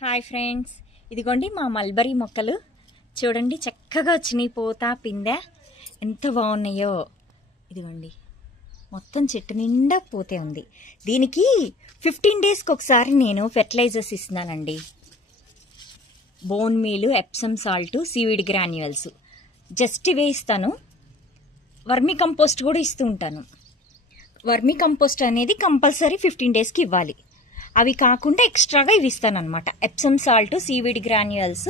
Hi friends, ఇదిగోండి మా mulberry మొక్కలు చూడండి, చక్కగా వచ్చినాయి. పూత పిందె ఎంత బాగున్నాయో. ఇదిగోండి మొత్తం చెట్టు నిండా పూతే ఉంది. దీనికి 15 డేస్కి ఒకసారి నేను ఫెర్టిలైజర్స్ ఇస్తున్నానండి. Bone meal, Epsom salt, seaweed granules just ఇవే ఇస్తాను. వర్మీ కంపోస్ట్ కూడా ఇస్తూ ఉంటాను. వర్మీ కంపోస్ట్ అనేది కంపల్సరీ 15 డేస్కి ఇవ్వాలి. అవి కాకుండా ఎక్స్ట్రాగా ఇవి ఇస్తాను అనమాట. Epsom salt, seaweed granules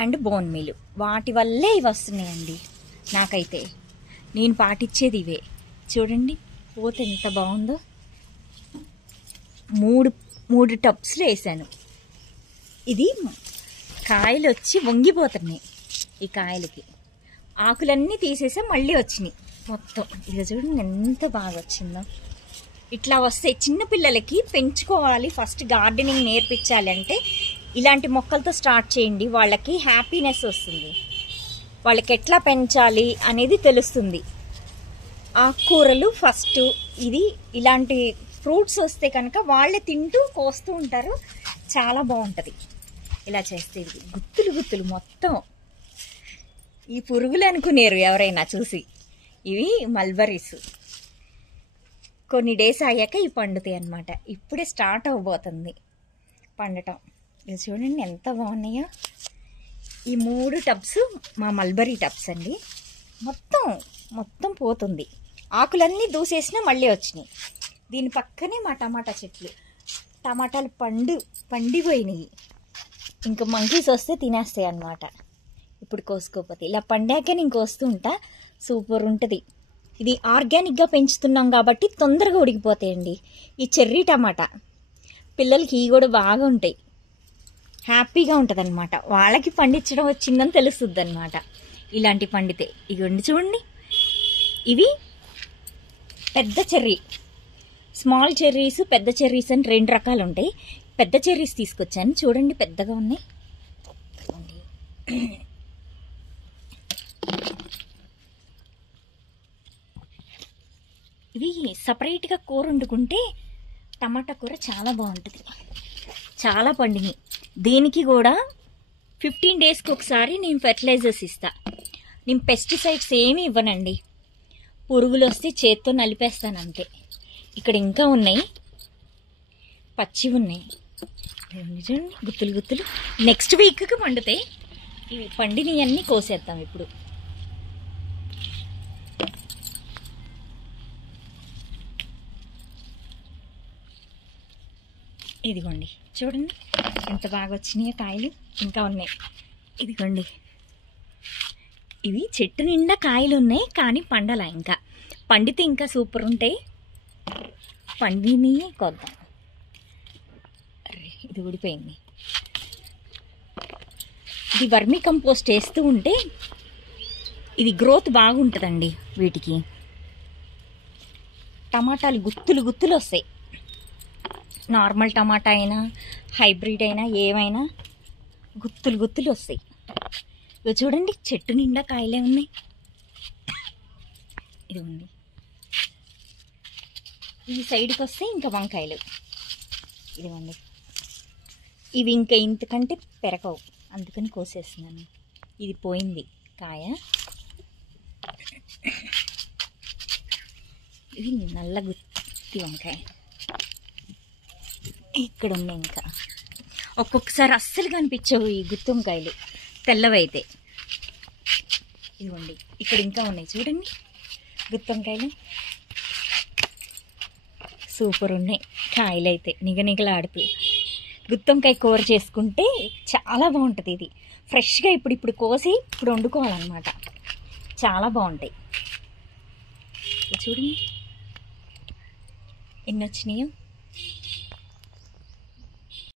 and bone మీలు, వాటి వల్లే ఇవి వస్తున్నాయండి. నాకైతే నేను పాటించేది ఇవే. చూడండి పూత ఎంత బాగుందో. మూడు టబ్స్లో వేసాను. ఇది కాయలు వచ్చి వంగిపోతున్నాయి. ఈ కాయలకి ఆకులన్నీ తీసేసా, మళ్ళీ వచ్చినాయి మొత్తం. ఇది చూడండి ఎంత బాగా వచ్చిందో. ఇట్లా వస్తే చిన్నపిల్లలకి పెంచుకోవాలి, ఫస్ట్ గార్డెనింగ్ నేర్పించాలి అంటే ఇలాంటి మొక్కలతో స్టార్ట్ చేయండి. వాళ్ళకి హ్యాపీనెస్ వస్తుంది, వాళ్ళకి ఎట్లా పెంచాలి అనేది తెలుస్తుంది. ఆకుకూరలు ఫస్ట్, ఇది ఇలాంటి ఫ్రూట్స్ వస్తే కనుక వాళ్ళే తింటూ కోస్తూ ఉంటారు. చాలా బాగుంటుంది ఇలా చేస్తే. ఇది గుత్తులు గుత్తులు మొత్తం. ఈ పురుగులు అనుకునేరు ఎవరైనా చూసి. ఇవి మల్బరీస్. కొన్ని డేస్ అయ్యాక ఇవి పండుతాయి అన్నమాట. ఇప్పుడే స్టార్ట్ అవ్వబోతుంది పండటం. ఇది చూడండి ఎంత బాగున్నాయో. ఈ 3 టబ్స్ మా మల్బరీ టబ్స్ అండి. మొత్తం పోతుంది. ఆకులన్నీ దూసేసినా మళ్ళీ వచ్చినాయి. దీని పక్కనే మా టమాటా చెట్లు. టమాటాలు పండిపోయినాయి. ఇంకా మంకీస్ వస్తే తినేస్తాయి అన్నమాట. ఇప్పుడు కోసుకోపోతే ఇలా పండాక నేను కోస్తూ ఉంటా. సూపర్ ఉంటుంది. ఇది ఆర్గానిక్గా పెంచుతున్నాం కాబట్టి తొందరగా ఉడికిపోతాయండి. ఈ చెర్రీ టమాటా పిల్లలకి ఇవి కూడా బాగా ఉంటాయి. హ్యాపీగా ఉంటుంది అనమాట. వాళ్ళకి పండించడం వచ్చిందని తెలుస్తుంది అనమాట. ఇలాంటి పండితే ఇగోండి చూడండి. ఇవి పెద్ద చెర్రీ, స్మాల్ చెర్రీస్, పెద్ద చెర్రీస్ అని 2 రకాలు ఉంటాయి. పెద్ద చెర్రీస్ తీసుకొచ్చాను చూడండి, పెద్దగా ఉన్నాయి. ఇవి సపరేట్గా కూర వండుకుంటే టమాటా కూర చాలా బాగుంటుంది. చాలా పండినాయి. దీనికి కూడా 15 డేస్కి ఒకసారి నేను ఫెర్టిలైజర్స్ ఇస్తా. నేను పెస్టిసైడ్స్ ఏమీ ఇవ్వనండి. పురుగులు వస్తే చేత్తో నలిపేస్తాను అంతే. ఇక్కడ ఇంకా ఉన్నాయి, పచ్చి ఉన్నాయి చూడండి, గుత్తులు గుత్తులు. నెక్స్ట్ వీక్కి పండుతాయి. ఇవి పండినవన్నీ కోసేద్దాం ఇప్పుడు. ఇదిగోండి చూడండి ఎంత బాగా వచ్చినాయో కాయలు. ఇంకా ఉన్నాయి. ఇదిగోండి ఇవి చెట్టు నిండా కాయలు ఉన్నాయి, కానీ పండలా. ఇంకా పండితే ఇంకా సూపర్ ఉంటాయి. పండిని కొద్దాం. ఇది ఊడిపోయింది. ఇది వర్మీ కంపోస్ట్ వేస్తూ ఉంటే ఇది గ్రోత్ బాగుంటుందండి. వీటికి టమాటాలు గుత్తులు గుత్తులు వస్తాయి. నార్మల్ టమాటా అయినా హైబ్రిడ్ అయినా ఏమైనా గుత్తులు గుత్తులు వస్తాయి. ఇవి చూడండి చెట్టు నిండా కాయలే ఉన్నాయి. ఇది ఉంది. ఈ సైడ్కి వస్తే ఇంకా వంకాయలు. ఇదిగోండి ఇవి ఇంకా ఇంతకంటే పెరగవు, అందుకని కోసేస్తున్నాను. ఇది పోయింది కాయ. ఇది నల్ల గుత్తి వంకాయ. ఇక్కడ ఉన్నాయి. ఇంకా ఒక్కొక్కసారి అస్సలు కనిపించవు ఈ గుత్తంకాయలు, తెల్లవైతే. ఇదిగోండి ఇక్కడ ఇంకా ఉన్నాయి చూడండి గుత్తంకాయలు. సూపర్ ఉన్నాయి కాయలు అయితే, నిగనిగలాడుతూ. గుత్తంకాయ కూర చేసుకుంటే చాలా బాగుంటుంది. ఇది ఫ్రెష్గా ఇప్పుడు కోసి ఇప్పుడు వండుకోవాలన్నమాట. చాలా బాగుంటాయి. చూడండి ఎన్ని వచ్చినాయో.